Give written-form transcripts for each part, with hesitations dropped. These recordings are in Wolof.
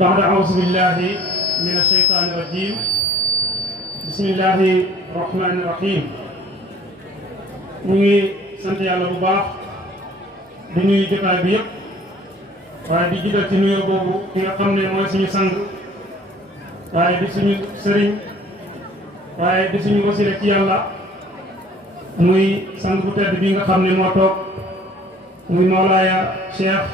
بعد أعوذ بالله من الشيطان الرجيم بسم الله الرحمن الرحيم ñu ngi sant yàlla bu baax di nuyu jotaay bi yëpp waaye di jiital ci nuyoo boobu ki nga xam ne mooy suñu sang waaye di suñu sëriñ waaye di suñu wasila ci yàlla muy sang bu tedd bi nga xam ne moo toog muy Mawlaaya Cheikh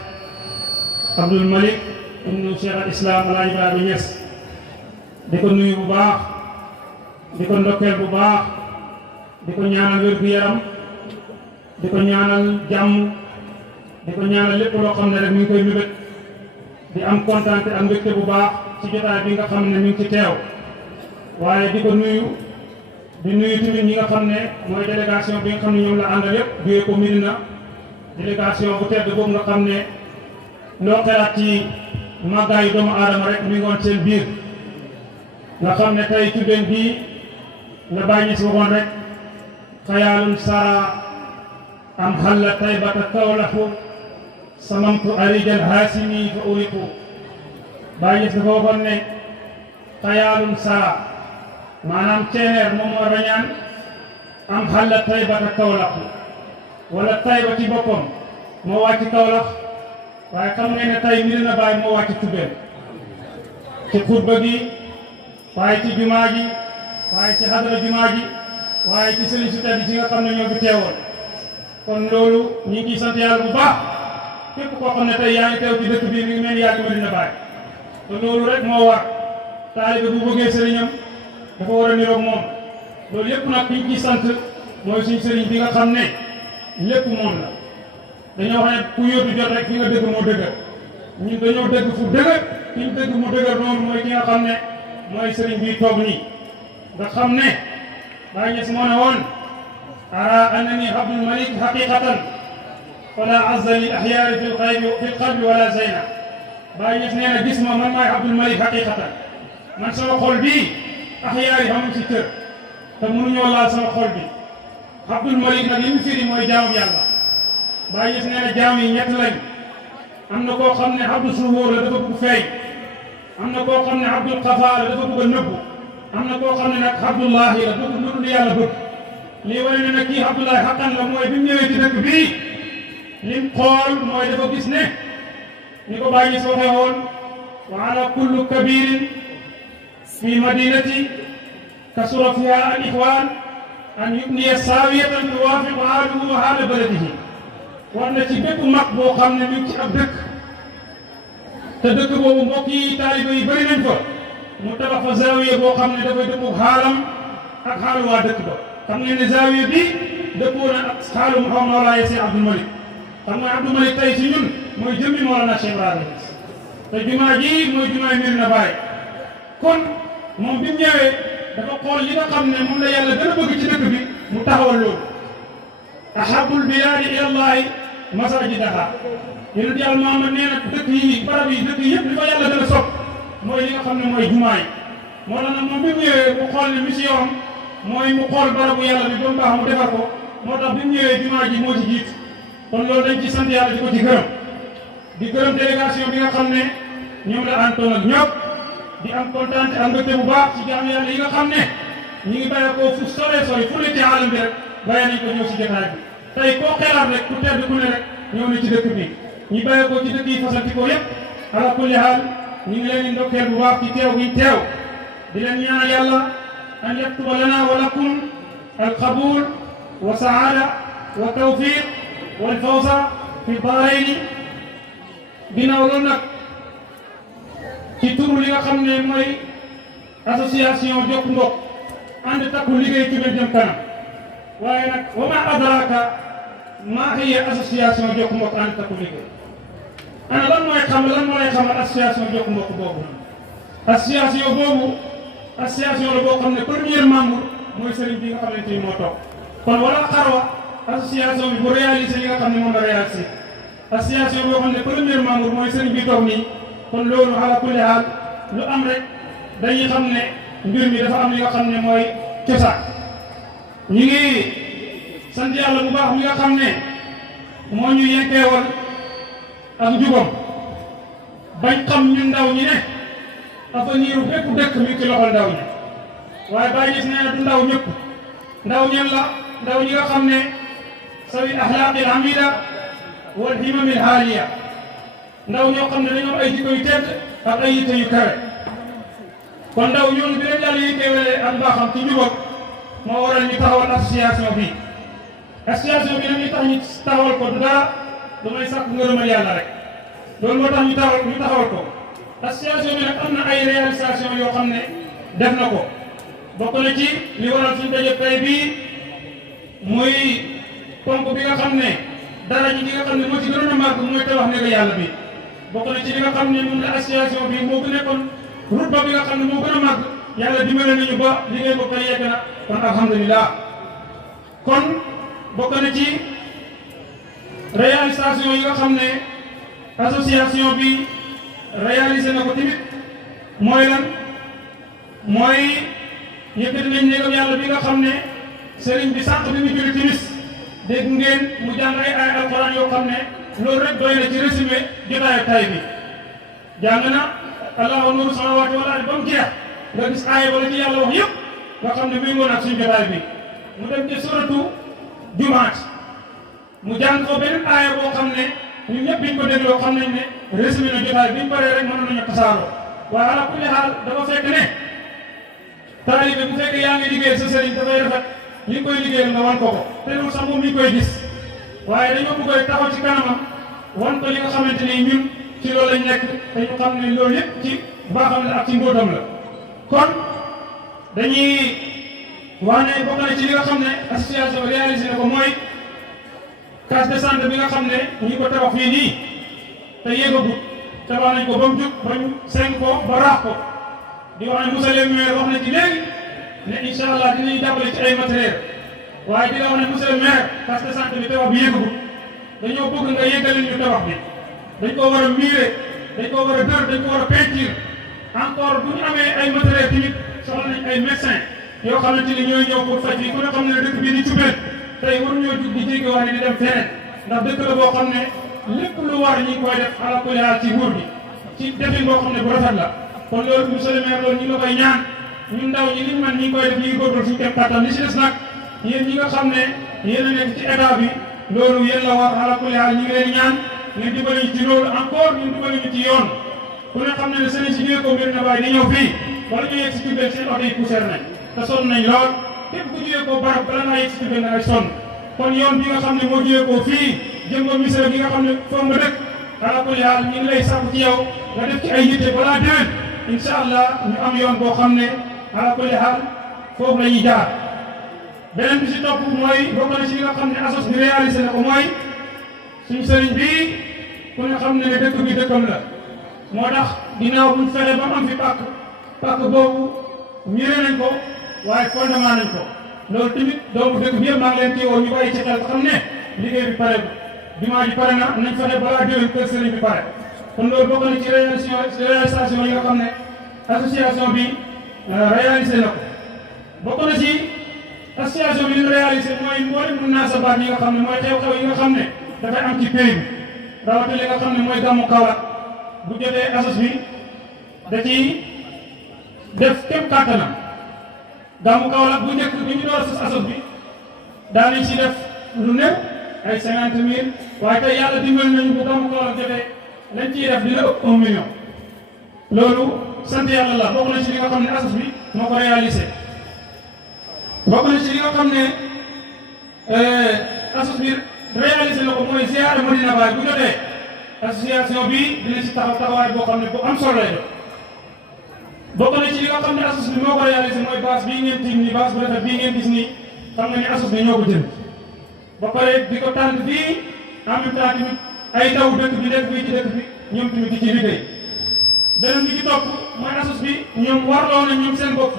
Abdoul Malick ibnu Cheikh al Islam Alaaji Ibrahima Niass di ko nuyu bu baax di ko ndokkeel bu baax di ko ñaanal wér gu yaram di ko ñaanal jàmm di ko ñaanal lépp loo xam ne rek mi ngi koy mébét di am kontaan ak mbégte bu baax ci jotaay bi nga xam ne mi ngi ci teew waaye di ko nuyu di nuyu tamit ñi nga xam ne mooy délégation bi nga xam ne ñoom la àndal yëpp jógee ko Medina délégation bu tedd boobu nga xam ne loo xelaat ci màggaayu doomu aadama rek mi ngi woon seen biir nga xam ne tey tuddeen bii la bàyyi ñi si waxoon rek xayaalun sara am xalla taybata kawlaxu samamtu arijal haasimi fa uriku bàyyi ñi si dafa waxoon ne xayaalun sara maanaam ceeneer moom moo rañaan am xalla taybata kawlaxu wala tayba ci boppam moo wàcc kawlax waaye xam ngeen ne tey Medina Baye moo wàcc tubbeen ci xutba gi waaye ci jumaa ji waaye ci xadara jumaa ji waaye ci sëriñ su tedd ci nga xam ne ñoo fi teewoon kon loolu ñu ngi ciy sant yàlla bu baax képp koo xam ne tey yaa ngi teew ci dëkk bii mi ngi mel ni yaa ngi Medina Baye te loolu rek moo war taalibe bu bëggee sëriñam dafa war a niroog moom loolu yëpp nag ki ñu ciy sant mooy suñu sëriñ bi nga xam ne lépp moom la dañoo wax ne ku yóotu jot rek fi nga dëgg moo dëgër ñun dañoo dëgg fu dëgër fi ñu dëgg mu dëgër noonu mooy ki nga xam ne mooy sëriñ bi toog nii nga xam ne Baay Ñas moo ne woon ara annani Abdul Malik haqiqatan fala azza lil ahyaari fi lqalbi wala zeyna Baay Ñas nee na gis ma man maay Abdul Malik haqiqatan man sama xol bii ahyaari xamul si cër te mënuñoo laal sama xol bi Abdul Malik nag li mu firi mooy jaamu yàlla Baay Ñas nee na jaam yi ñett lañ am na koo xam ne Abdul Suhuur la dafa bëgg feeñ am na koo xam ne Abdul Xafaa la dafa bëgg a nëbbu am na koo xam ne nag Abdullahi la bëgg lu dul yàlla bëgg lii wane ne nag kii Abdullahi xaqan la mooy bi mu ñëwee ci dëkk bii lim xool mooy dafa gis ne ni ko Baay Ñas waxee woon wa ala kullu kabirin fi madinati kasura fiha al ixwaan an yubniya saawiyatan tuwaafiqu aaluhu wa haala baladihi war na ci bépp mag boo xam ne mi ngi ci ab dëkk te dëkk boobu mbokk yi taaliba yi bëri nañ fa mu tabax fa zaawiya boo xam ne dafay dëppoo xaalam ak xaalu waa dëkk ba xam ngeen ne zaawiya bi dëppoo na ak xaalu Mawlaaya Cheikh Abdoul Malick xam nga Abdoul Malick tey si ñun mooy jëmmi Mawlana Cheikh Ibrahima te jumaa ji mooy jumaay Medina Baye kon moom bi mu ñëwee dafa xool li nga xam ne moom la yàlla gën a bëgg ci dëkk bi mu taxawal loolu ahabul bilaadi ilallahi masaajidaha yonent yàlla Muhammad nee na dëkk yi barab yi dëkk yëpp li ko yàlla gën a sopp mooy li nga xam ne mooy jumaa yi moo tax nag moom bi mu ñëwee mu xool ne mission am mooy mu xool barabu yàlla bi ba mu baax mu defar ko moo tax bi mu ñëwee jumaa ji moo ci jiit kon loolu dañ ci sant yàlla di ko ci gërëm di gërëm délégation bi nga xam ne ñoom la àndoon ak ñëpp di am kontaan te am mbégte bu baax ci jaam yàlla yi nga xam ne ñu ngi bàyyi ko fu sore sori fu ne ci alam bi rek bàyyi nañ ko ñëw si jotaay bi tey koo xelaat rek ku tedd ku ne rek ñëw na ci dëkk bi ñu bàyyi ko ci dëkk yi fasanti ko yëpp ala kulli haal ñu ngi leen di ndokkeel bu baax ci teew gi teew di leen ñaanal yàlla an yaktuba lana wa lakum alqabul wa saada wa tawfiq wal fawza fi daarayni ginnaaw loolu nag ci turu li nga xam ne mooy association Jokk Mbokk ànd takku liggéey ci biir jëm kanam waaye nag wa ma adraka maa hiya association Jokk Mbokk ànd takku liggéey ana lan moo lay xamal association Jokk Mbokk boobu association boobu association la boo xam ne premier membre mooy sëriñ bi nga xamante ni moo toog kon wala xarwa association bi bu réalisé li nga xam ne moom la réalisé association boo xam ne premier membre mooy sëriñ bi toog nii kon loolu ala kulli haal lu am rek dañuy xam ne mbir mi dafa am li nga xam ne mooy cosaan ñu ngi sant yàlla bu baax mi nga xam ne moo ñu yenkeewal ak njubam bañ xam ñu ndaw ñi ne avenir bépp dëkk mi ci loxol ndaw ñi waaye Baye Niass nee na du ndaw ñëpp ndaw ñen la ndaw ñi nga xam ne sawi axlaaqil hamida wal himamil haaliya ndaw ñoo xam ne dañoo ay jikko yu tedd ak ay yitte yu kawe kon ndaw ñooñu bi leen yàlla yitteewee ak mbaaxam ci njubam moo waral ñu taxawal association bi association bi nag ñu tax ñu taxawal ko du dara du may sàkk ngërëmal yàlla rek loolu moo tax ñu taxawal ko association bi nag am na ay réalisation yoo xam ne def na ko bokk na ci li waral suñu daje tey bii muy ponk bi nga xam ne dara ji nga xam ne moo ci gënoon a màgg mooy tabax néegu yàlla bi bokk na ci li nga xam ne moom la association bi moo gën a nekkoon route ba bi nga xam ne moo gën a màgg yàlla dimbale nañu ba liggéey ba koy yegg na kon alhamdulilah kon bokk na ci réalisation yi nga xam ne association bi réalisé na ko tamit mooy lan mooy yëkkati nañ néegam yàlla bi nga xam ne sëriñ bi sànq bi mu julli timis dégg ngeen mu jàng ay alxuraan yoo xam ne loolu rek doy na ci résumé jotaayu tay bi jàng na allahu nuuru samaawaati wal ardi ba mu jeex nga gis aaya wala ci yàlla wax yëpp nga xam ne méngoo na ak suñu jotaay bi mu dem ci suratu jumaat mu jàng ko beneen aaya boo xam ne ñun ñëpp biñ ko dégloo xam nañ ne résumé na jotaay biñ paree rek mënoon nañu tasaaroo waaye ala kulli xaal dafa fekk ne taalibe bu fekkee yaa ngi liggéey sa sëriñ dafay rafet li koy liggéeyal nga wan ko ko te loolu sax moom mi ngi koy gis waaye dañoo bëgg taxaw ci kanamam wan ko li nga xamante ni ñun ci loolu lañ nekk te ñu xam ne loolu yëpp ci baaxam la ak ci mbóotam la kon dañuy wax ne bokk na ci li nga xam ne association réalisé na ko mooy case de santé bi nga xam ne ñi ko tabax fii nii te yéegagut tabax nañ ko ba mu jug ba ñu seng ko ba raax ko di wax ne monsieur le maire wax na ci léegi ne incha allah dinañu jàppale ci ay matériel waaye di la wax ne monsieur le maire case de santé bi tabax bi yéegagut dañoo bëgg nga yëgale ñu tabax bi dañ ko war a miire dañ ko war a dër dañ ko war a peinture encore bu ñu amee ay matériel tamit soxla nañ ay médecin yoo xamante ni ñooy ñëw pour faj bi ku ne xam ne dëkk bii di Diourbel tey waruñoo jug di jéggi wax ne di dem feneen ndax dëkk la boo xam ne lépp lu war ñi ngi koy def ala kulli haal ci nguur gi ci defin boo xam ne bu rafet la kon loolu monsieur le maire loolu ñu la koy ñaan ñun ndaw ñi liñ man ñi ngi koy def ñi ngi góorgóorlu suñu kem kattan li si des nag yéen ñi nga xam ne yéen a nekk ci état bi loolu yéen la war ala kulli haal ñi ngi leen ñaan ngeen dimbali ñu ci loolu encore ñu dimbali ñu ci yoon ku ne xam ne ne sëriñ si jógee ko mbir na waaye di ñëw fii wala ñu yegg si Diourbel seen oto yi poussière nañ te sonn nañ lool képp ku jógee ko barab bala ngaa yegg si Diourbel da ngay sonn kon yoon bi nga xam ne moo jógee ko fii jëm ba misra bi nga xam ne foofu nga dëkk ala kulli haal ñu ngi lay sàkku ci yow nga def ci ay yitte balaa déwén incha allah ñu am yoon boo xam ne ala kulli haal foofu la ñuy jaar beneen bi si topp mooy bokk na si li nga xam ne asos bi réalisé na ko mooy suñu sëriñ bi ku ne xam ne ne dëkk bi dëkkam la moo tax ginnaaw buñ fexe ba mu am fi pàkk boobu miiree nañ ko waaye fondement nañ ko loolu tamit doomu dëkk bi yëpp maa ngi leen ci woo ñu bàyyi ci xel xam ne liggéey bi pare jumaa ji pare na nañ fexe balaa déwén kër sëriñ bi pare kon loolu bokk na ci réalisation yi nga xam ne association bi réalisé na ko bokk na ci association bi li ñu réalisé mooy mboolem munaasabaat yi nga xam ne mooy xew-xew yi nga xam ne dafay am ci pays bi rawatina li nga xam ne mooy gàmmu Kaolack bu jotee asos bi da ciy def képp kàttanam gàmmu Kaolack bu njëkk bi ñu door a sos asos bi daanañ si def lu ne ay 50 000 waaye tey yàlla dimbali nañu bu gàmmu Kaolack jotee lañ ciy def dina ëpp 1 million loolu sant yàlla la bokk na ci li nga xam ne asos bi moo ko réalisé bokk na ci li nga xam ne asos bi réalisé na ko mooy ziyaara Medina Baye bu jotee association bi dina ci taxawaay boo xam ne bu am solo lay def bokk na ci li nga xam ne asos bi moo ko réalisé mooy base bii ngeen tiim nii base bu rafet bii ngeen gis nii xam nga ni asos bi ñoo ko jënd ba pare di ko tànn fii en même temps tamit ay ndaw dëkk bi nekk fii ci dëkk bi ñoom tamit di ci liggéey beneen bi ci topp mooy asos bi ñoom warloo nañ ñoom seen bopp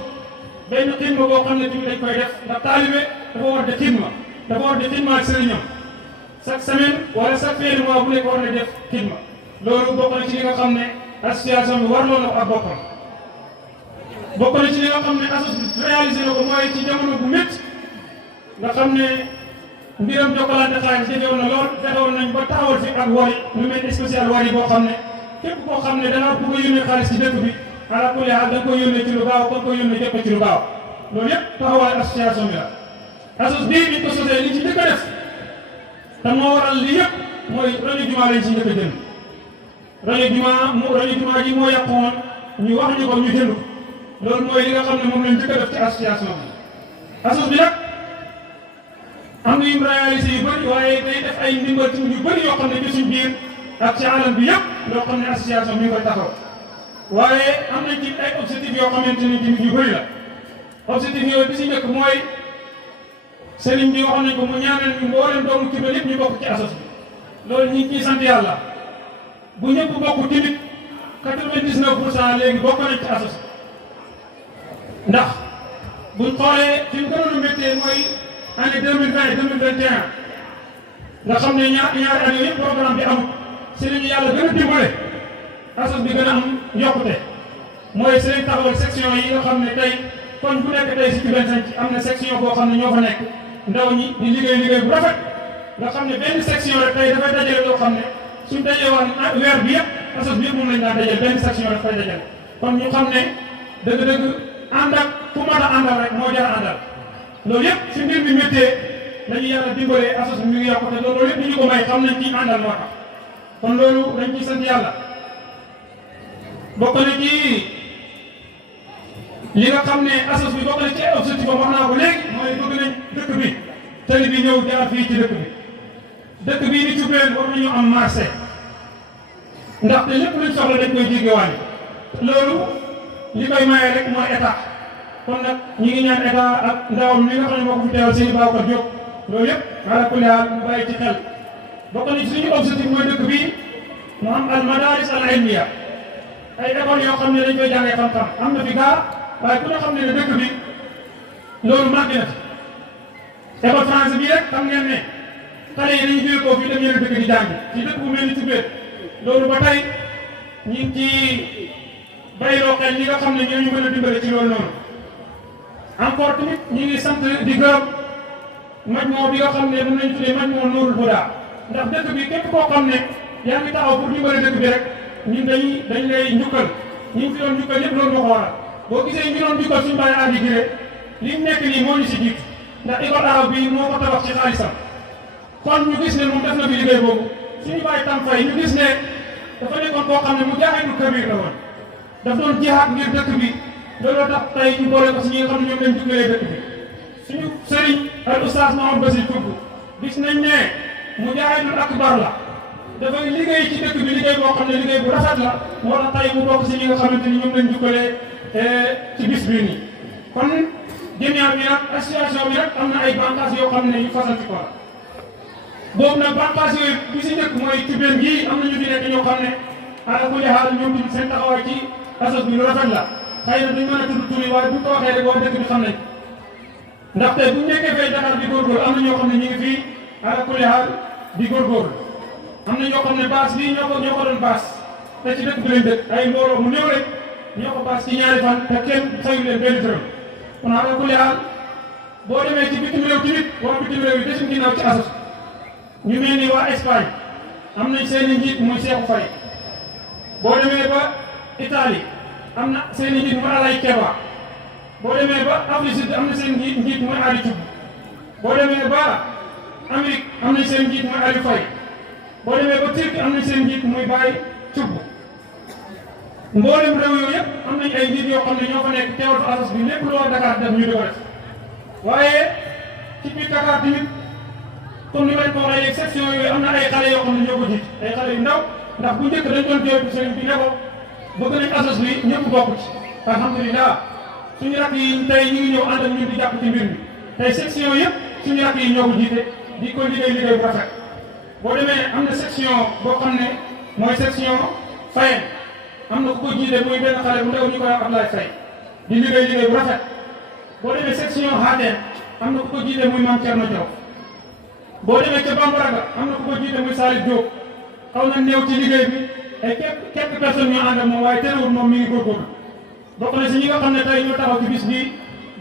benn xidma boo xam ne tamit dañ koy def ndax taalibe dafa war di xidma dafa war di xidma ak sëriñam chaque semaine wala chaque fin de mois bu nekk war na def xidma loolu bokk na ci li nga xam ne association bi warloo na ko ak boppam bokk na ci li nga xam ne asos bi réalisé na ko mooy ci jamono bu métti nga xam ne mbiram Jokalante xaalis jafewoon na lool fexewoon nañ ba taxawal fi ak wari lu mel ni spécial wari boo xam ne képp koo xam ne dangaa bëgg a yónnee xaalis ci dëkk bi ala kulli haal da nga koy yónnee ci lu gaaw kon koy yónnee jot ci lu gaaw loolu yëpp taxawaay association bi la. asos bii bi ñu ko sosee li ci njëkk a def te moo waral lii yëpp mooy rajo jumaa lañ ci njëkk a jënd rajo jumaa ji moo yàqoon ñu wax ñu ko ñu jënd ko loolu mooy li nga xam ne moom lañ njëkk a def ci association bi. asos bi nag am na yu mu réalisé yu bëri waaye day def ay ndimbal ci yu bëri yoo xam ne ci suñ biir ak ci alam bi yëpp loo xam ne association mi ngi koy taxaw waaye am nañ ci ay objectifs yoo xamante ni tamit yu bëri la objectif yooyu bi si njëkk mooy sëriñ bi waxoon nañ ko mu ñaanal ñu mboolem doomu Kibra yëpp ñu bokk ci asos bi loolu ñu ngi ciy sant yàlla bu ñëpp bokk tamit 99% léegi bokk nañ ci asos bi ndax buñ xoolee fi mu gënoon a méttee mooy année 2020 2021 nga xam ne ñaari année yëpp programme bi amul si la ñu yàlla gën a dimbale asos bi gën a am yokkute mooy seen taxawal section yi nga xam ne tey kon bu nekk tey si ci 25 am na section boo xam ne ñoo fa nekk ndaw ñi di liggéey bu rafet nga xam ne benn section rek tey dafay dajale loo xam ne suñ dajee woon weer bi yëpp asos bi yëpp moom lañ daan dajale benn section rek dafay dajale kon ñu xam ne dëgg-dëgg ànd ak fu mat a àndal rek moo jar a àndal loolu yëpp si mbir mi méttee lañu yàlla dimbalee asos bi mi ngi yokkute loolu yëpp ñu ko may xam nañ ci àndal moo tax kon loolu dañ ciy sant yàlla bokk na ci li nga xam ne asos bi bokk na ci objectif am wax naa ko léegi mooy bëgg nañ dëkk bi tali bi ñëw jaar fii ci dëkk bii ni Diourbel war nañu am marché ndaxte lépp luñ soxla dañ koy jéggiwaale loolu li koy maye rek mooy état kon nag ñi ngi ñaan état ak ndawam li nga xam ne moo ko fi teewal seen i Babacar Diop loolu yëpp ala kulli haal mu bàyyi ci xel bokk na ci suñu objectif mooy dëkk bii mu am al madaris al ilmiya ay école yoo xam ne dañ koy jàngee xam-xam am na fi gaa waaye ku ne xam ne dëkk bi loolu manqué na fi école français bi rek xam ngeen ne xale yi dañuy jógee koo fii dem yeneen dëkk di jàng ci dëkk bu mel ni Diourbel loolu ba tey ñu ngi ci bayloo xel ñi nga xam ne ñoo ñu mën a dimbale ci loolu noonu encore tamit ñu ngi sant di gërëm majmoo bi nga xam ne mën nañu tuddee majmoo Nuurul Huda ndax dëkk bi képp koo xam ne yaa ngi taxaw pour dimbale dëkk bi rek ñun dañ lay njukkal ñu ngi fi doon njukkal yëpp loolu moo ko waral boo gisee ñu doon njukkal suñu bàyyi aadi giré li mu nekk nii moo ñu si jiitu ndax école arabe bi moo ko tabax ci xaalisam kon ñu gis ne moom def na fi liggéey boobu suñu bàyyi tam fay ñu gis ne dafa nekkoon koo xam ne mu jaaxeetul kabir la woon daf doon jihaat ngir dëkk bi looloo tax tey ñu boole ko si ñi nga xam ne ñoom lañ jukkalee dëkk bi suñu sëriñ al oustaz Mahamad Basir Thioub gis nañ ne mu jaaxeetul akbar la dafay liggéey ci dëkk bi liggéey boo xam ne liggéey bu rafet la moo tax tey mu bokk si ñi nga xamante ni ñoom lañ jukkalee ci bis bii nii kon jëmiyaa bi nag association bi nag am na ay bànqaas yoo xam ne yu fasanti ko la boobu nag bànqaas yooyu bi si njëkk mooy Diourbel gii am na ñu fi nekk ñoo xam ne ala kulli haal ñoom tamit seen taxawaay ci asos bi lu rafet la xëy na duñ mën a tudd tur yi waaye buñ ko waxee rek waa dëkk bi xam nañ ndaxte buñ nekkee fee Dakar di góorgóorlu am na ñoo xam ne ñu ngi fii ala kulli haal di góorgóorlu am na ñoo xam ne baas bii ñoo ko doon baas te ci dëkk bi lañ dëkk ay mbooloo mu néew rek ñoo ko baas ci ñaari fan te kenn fayu leen benn dërëm kon ala kulli haal boo demee ci bitim réew tamit waa bitim réew yi desuñ ginnaaw ci asos ñu mel ni waa Espagne am nañ seen i njiit muy Cheikhou Faye boo demee ba Italie am na seen i njiit muy Alay Keba boo demee ba Afrique Sud am na seen njiit muy Ali Thioub boo demee ba Amérique am nañ seen njiit muy Ali Faye boo demee ba Turquie am nañ seen njiit muy Baye Thioub mboolem réew yooyu yëpp am nañ ay njiit yoo xam ne ñoo fa nekk teewal fa asos bi lépp lu war Dakar def ñu di ko def waaye ci biir Dakar tamit comme ni ma leen ko waxee léegi section yooyu am na ay xale yoo xam ne ñoo ko jiit ay xale yu ndaw ndax bu njëkk dañ doon jooytu sëriñ bi ne ko bëgg nañ asos bi ñëpp bokk ci alhamdulilah suñu rakk yi tey ñu ngi ñëw ànd ak ñun di jàpp ci mbir mi tey section yëpp suñu rakk yi ñoo ko jiite di ko liggéey bu rafet boo demee am na section boo xam ne mooy section Fayeen am na ku ko jiite muy benn xale bu ndaw ñu koy wax Abdoulaye Faye di liggéey bu rafet boo demee section Haadeen am na ku ko jiite muy Mame Thierno Diaw boo demee ca Bambaraga am na ku ko jiite muy Salif Diop xaw na néew ci liggéey bi ay quelques personnes ñoo ànd ak moom waaye terewul moom mi ngi góorgóorlu bokk na si ñi nga xam ne tey ñoo taxaw ci bis bii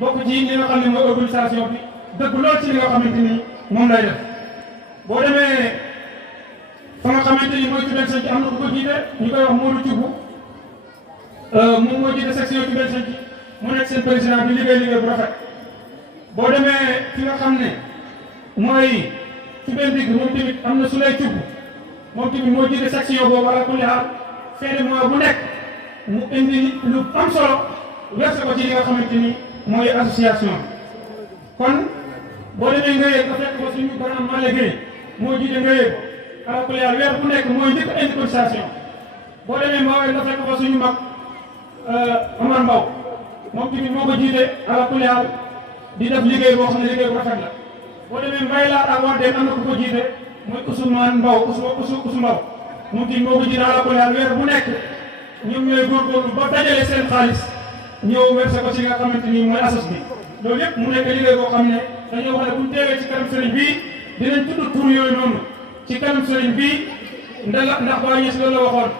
bokk ci li nga xam ne mooy organisation bi dëgg lool ci li nga xamante ni moom lay def boo demee fa nga xamante ni mooy Diourbel Santhie am na ku ko jiite ñu koy wax Modou Thioub moom moo jiite section ci benn sanc mu nekk seen président bi liggéey bu rafet boo demee fi nga xam ne mooy ci benn digg moom tamit am na su lay cubb moom tamit moo jiite section boobu ala kulli xaal fin de mois bu nekk mu indi lu am solo verse ko ci li nga xamante ni mooy association kon boo demee nga yëg nga fekk ko suñu grand Malick Gueye moo jiite nga yëg ala kulli xaal weer bu nekk mooy njëkk indi cotisation boo demee Mbaw nga fekk ko suñu mag Omar Mbaw moom tamit moo ko jiite ala kulli xaal di def liggéey boo xam ne liggéey bu rafet la boo demee mbay laa ak Wadeen am na ku ko jiite mooy Ousmane Mbaw Ousou Mbaw moom tamit moo ko jiite ala kulli xaal weer bu nekk ñoom ñooy góorgóorlu ba dajale seen xaalis ñëw verser ko ci nga xamante ni mooy assos bi loolu yëpp mu nekk liggéey boo xam ne dañoo wax ne bu ñu teewee ci kanam sëriñ bii dinañ tudd tur yooyu noonu ci kanam sëriñ bii ndax Baye Niass loolu la waxoon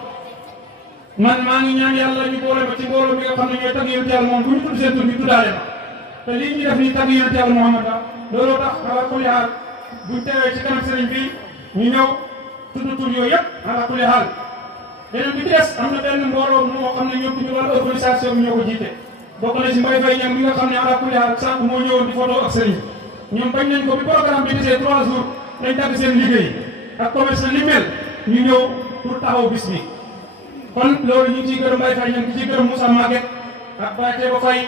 man maa ngi ñaan yàlla ñu boole ma ci mbooloo mi nga xam ne ñooy tagg yonent yàlla moom bu ñu tudd seen tur ñu tuddaale ma te lii ñu def nii tagg yonent yàlla Muhammad la looloo tax ala kulli xaal buñ teewee ci kanam sëriñ bi ñu ñëw tudd tur yooyu yëpp ala kulli xaal beneen bi ci des am na benn mbooloo moo xam ne ñoom ñu wàllu organisation bi ñoo ko jiite bokk na ci Mbaye Faye ñam mi nga xam ne ala kulli xaal sànq moo ñëwoon di photo ak sëriñ ñoom bañ nañ ko bi programme bi desee 3 jours dañ dagg seen liggéey ak commerce li mel ñu ñëw pour taxaw bis bi kon loolu ñu ngi ciy gërëm Mbaye Faye ñam ngi ciy gërëm Moussa Maguette ak Baye Teba Faye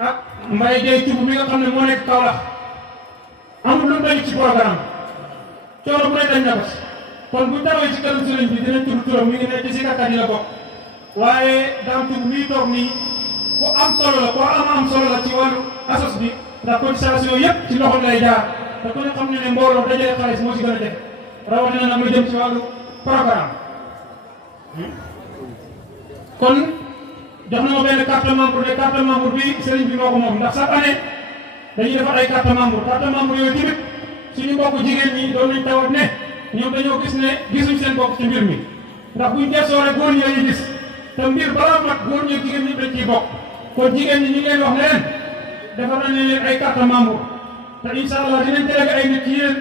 ak Mbaye Gueye Thioub mi nga xam ne moo nekk Kaolack amul lu doy ci programme coono bu ne dañ na ko kon bu taxawee ci kanam sëriñ bi dinañ tudd turam mi ngi nekk ci sikkarkat yi la bokk waaye daam tub mii toog nii ku am solo la ku am solo la ci wàllu assos bi ndax cotisation yëpp ci loxo lay jaar te ku ne xam ne ne mbooloo dajale xaalis moo ci gën a def rawatina nag lu jëm ci wàllu programme kon jox na ma benn carte membre de carte membre bi sëriñ bi moo ko moom ndax chaque année dañuy defar ay carte membre yooyu tamit suñu mbokk jigéen ñi doon nañ tawat ne ñoom dañoo gis ne gisuñ seen bopp ci mbir mi ndax buñ gëstoo rek góor ñi lañuy gis te mbir balaa mat góor ñi jigéen ñi dañ ciy bokk kon jigéen ñi ñu ngi leen wax ne leen defar nañ leen ay carte membre te incha allah dinañ délégué ay nit ci yéen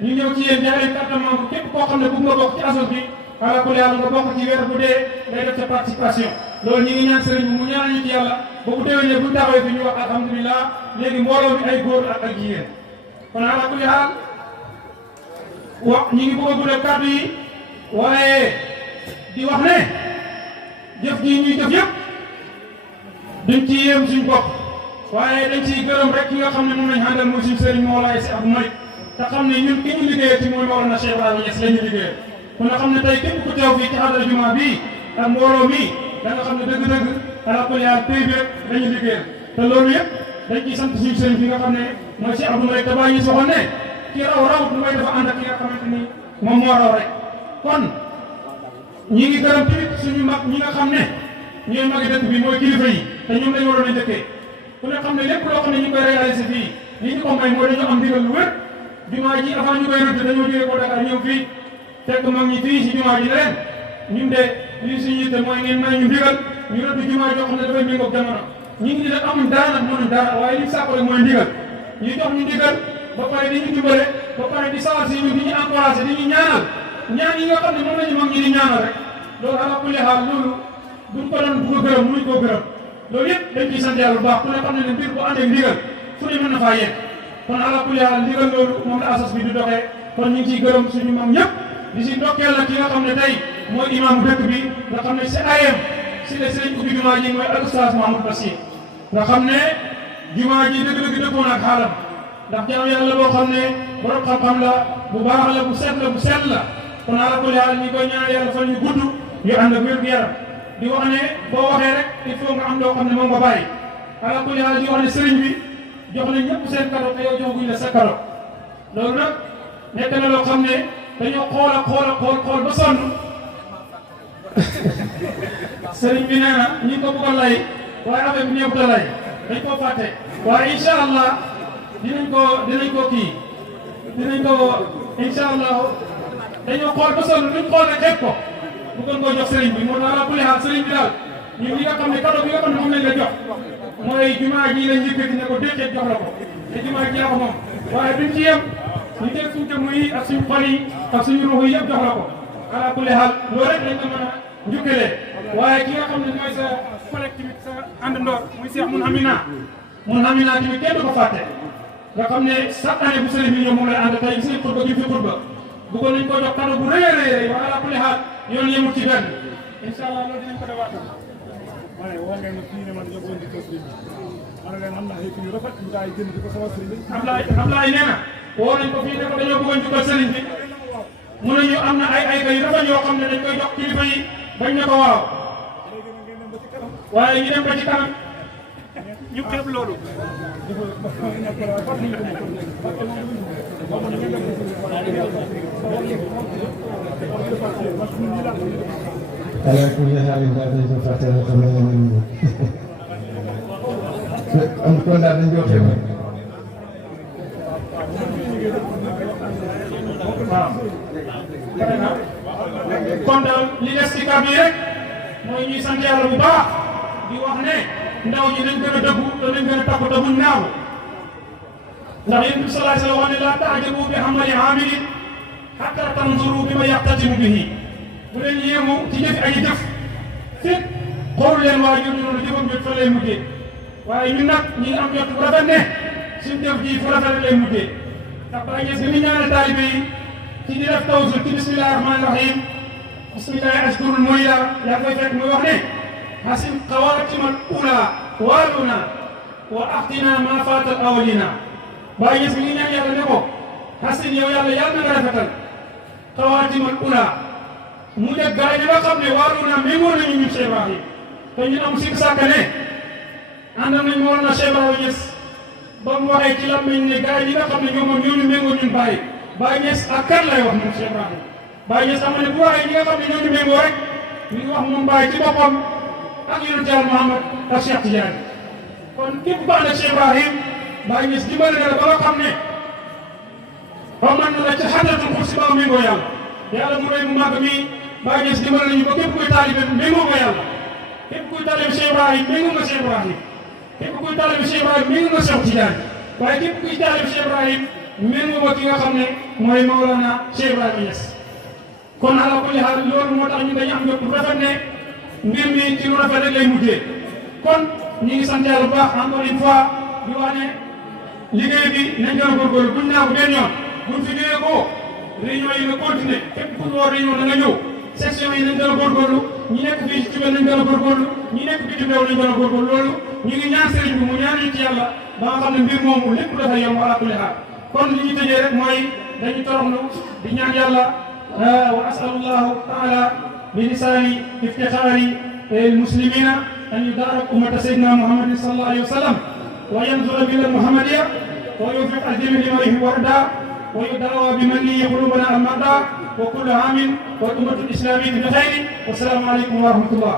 ñu ñëw ci yéen jaay ay carte membre képp koo xam ne bëgg nga bokk ci assos bi ala kulli yàlla nga bokk ci weer bu dee ngay def sa participation loolu ñu ngi ñaan sëriñ bi mu ñaan ñu ci yàlla ba bu déwénee buñ taxawee fi ñu wax alhamdulilah léegi mbooloo mi ay góor ak ay jigéen kon ala kulli haal wax ñu ngi bëgg a guddal kàddu yi waaye di wax ne jëf ji ñuy jëf yëpp duñ ci yéem suñ bopp waaye dañ ciy gërëm rek ki nga xam ne moom lañ àndal muy suñ sëriñ Mawlaay Si Abdou Malick te xam ne ñun ki ñu liggéeyee ci mooy Mawlana Cheikh Ibrahima Niass la ñu liggéeyee kon nga xam ne tey képp ku teew fii ci xadara jumaa bii ak mbooloo mi da nga xam ne dëgg-dëgg ala kulli haal tey bi rek dañu liggéeyal te loolu yëpp dañ ciy sant suñu sëriñ bi nga xam ne mooy Cheikh Abdou Malick te Baye ñu waxoon ne ki raw rawut lu may dafa ànd ak ki nga xamante ni moom moo raw rek kon ñi ngi gërëm tamit suñu mag ñi nga xam ne ñooy magi dëkk bi mooy kilifa yi te ñoom lañu waroon a njëkkee ku ne xam ne lépp loo xam ne ñu ngi koy réalisé fii li ñu ko may mooy dañoo am ndigal lu wér jumaa ji avant ñu koy rëdd dañoo jógee ko Dakar ñëw fii fekk mag ñi fii si jumaa ji ne leen ñun de lii suñu yitte mooy ngeen may ñu ndigal ñu rëdd jumaa joo xam ne dafay méngoog jamono ñu ngi nag amuñ dara nag mënuñ dara waaye li ñu sàkku rek mooy ndigal ñu jox ñu ndigal ba pare di ñu dimbale ba pare di sawar si ñu di ñu encouragé di ñu ñaanal ñaan yi nga xam ne moom la ñu mag ñi di ñaanal rek loolu ala kulli haal loolu buñ ko doon bu ko gërëm mënuñ koo gërëm loolu yëpp dañ ciy sant yàlla bu baax ku ne xam ne ne mbir bu ànd ak ndigal fu ne mën na faa yegg kon ala kulli haal ndigal loolu moom la asas bi di doxee kon ñu ngi ciy gërëm suñu mag ñëpp di si ndokkeel nag ki nga xam ne tey mooy imaamu dëkk bi nga xam ne si ayem si la sëriñ ubbi jumaa ji mooy al oustaz Mahamadou Bassir nga xam ne jumaa ji dëgg-dëgg dëppoon ak xaalam ndax jaam yàlla boo xam ne borom xam-xam la bu baax la bu set la kon ala kulli haal ñi koy ñaan yàlla fan ñu gudd yu ànd ak wér gu yaram di wax ne boo waxee rek il faut nga am loo xam ne moom nga bàyyi ala kulli haal di wax ne sëriñ bi jox na ñëpp seen kado te yow joxaguñ la sa kado loolu nag nekk na loo xam ne dañoo xool ba sonn sëriñ bi nee na ñi ko bëgg a lay waaye affaire bi neexut a lay dañ koo fàtte waaye incha allah dinañ ko incha allah dañoo xool ba sonn luñ xool rek xeeb ko bëggoon koo jox sëriñ bi moo tax ala kulli haal sëriñ bi daal ñun li nga xam ne cadeau bi nga xam ne moom lañ la jox mooy jumaa ji lañ yëkkati ne ko déedéet jox la ko te jumaa ji yaa ko moom waaye duñ ci yem ñu teg suñu jëmm yi ak suñu xol yi ak suñu ruux yi yëpp jox la ko ala kulli haal loolu rek lañ ko mën a njukkalee waaye ki nga xam ne mooy sa collègue tamit sa àndandoor muy Cheikh Mounhamina tamit kenn du ko fàtte nga xam ne chaque année bu sëriñ bi ñëw moom lay ànd tey gis nañ xutba gi fi xutba bëggoon nañ ko jox cadeau bu rëy a rëy wa ala kulli haal yoon yemul ci benn incha allah loolu dinañ ko defaat. ma ne woo ngeen fii ne man yóbbuwoon di ko sëriñ bi ma ne leen am na ay kii yu rafet yu daay jënd di ko sama sëriñ bi. Ablaye nee na woo nañ ko fii ne ko dañoo bëggoon jukkal sëriñ bi mu ne ñu am na ay kay yu rafet yoo xam ne dañ koy jox kilifa yi bañ ne ko waaw waaye ñu dem ba ci kanam ñu xeeb loolu. ala kulli haalin daal dañ ko fàtte rek xam ne am kon daal dañ ko xeeb waaw kon daal li des ci kàddu yi rek mooy ñuy sant yàlla bu baax di wax ne ndaw ñi nañ gën a dëggu te nañ gën a takku te buñ naaw ndax yéen bi sallallahu alayhi wa sallam wax ne laa ta'jabu bi amali aamilin hatta tanzuru bi ma yaqtatimu bihi bu leen yéemu ci jëf ay jëf fekk xool leen waa jur noonu jëfam jot fa lay mujjee waaye ñun nag ñi ngi am jot bu rafet ne suñ jëf ji fu rafet lay mujjee ndax Baay Ñas bi mu ñaanal taalibe yi ci di def tawsul ci bismillahi rahmaani rahim bismillahi ashkurul murida yaa koy fekk muy wax ne hasim xawaatimal ula waaluna wa axtina ma faatal awalina Baay Ñas bi ngi ñaan yàlla ne ko hasim yow yàlla na nga rafetal xawaatimal ula mu ne gaa yi nga xam ne waaluna méngoo nañu ñun Cheikh Ibrahim te ñun am sikk sàkk ne ànd nañ moo na Cheikh Ibrahim Ñas ba mu waxee ci làmmiñ ne gaa yi nga xam ne ñoom ñoo ñu méngoo ñun Baay Baay Ñas ak kan lay wax moom Cheikh Ibrahim Baay Ñas xam ne bu waxee ñi nga xam ne ñoo ñu méngoo rek ñu ngi wax moom Baay ci boppam ak yonent Yàlla Muhammad ak Cheikh Tidiane kon képp ku ànd ak Cheikh Ibrahim Baay Ñas dimbali na la ba nga xam ne ba man na la ci xadratul kursi ba méngoo yàlla mu rëy mu màgg mi Baay Ñas dimbali nañu ba képp kuy taalibe méngoo nga yàlla képp kuy taalibe Cheikh Ibrahim méngoo nga Cheikh Ibrahim képp kuy taalibe Cheikh Ibrahim méngoo nga Cheikh Tidiane waaye képp kuy taalibe Cheikh Ibrahim méngoo nga ki nga xam ne mooy Mawlana Cheikh Ibrahima Niass kon ala kulli haal loolu moo tax ñu dañu am jot bu rafet ne mbir mi ci lu rafet rek lay mujjee kon ñu ngi sant yàlla bu baax encore une fois di wax ne liggéey bi nañ gën a góorgóorlu buñ naa ko benn yoon buñ fi jógee ko réunion yi nga continuer képp ku ñu woo réunion da nga ñëw section yi nañ gën a góorgóorlu ñi nekk fii ci Diourbel nañ gën a góorgóorlu ñi nekk bitim réew nañ gën a góorgóorlu loolu ñu ngi ñaan sëriñ bi mu ñaan ñu ci yàlla ba nga xam ne mbir moomu lépp dafay yomb ala kulli haal kon li ñu tëjee rek mooy dañu toroxlu di ñaan yàlla wa asalullahu taala bi lisaani iftixaari المسلمين أن يدارك أمة سيدنا محمد صلى الله عليه وسلم وينظر بنا المحمدية ويوفق الجميع لما يحب ويرضى ويدعو بمنه قلوبنا المرضى وكل عام والأمة الإسلامية بخير والسلام عليكم ورحمة الله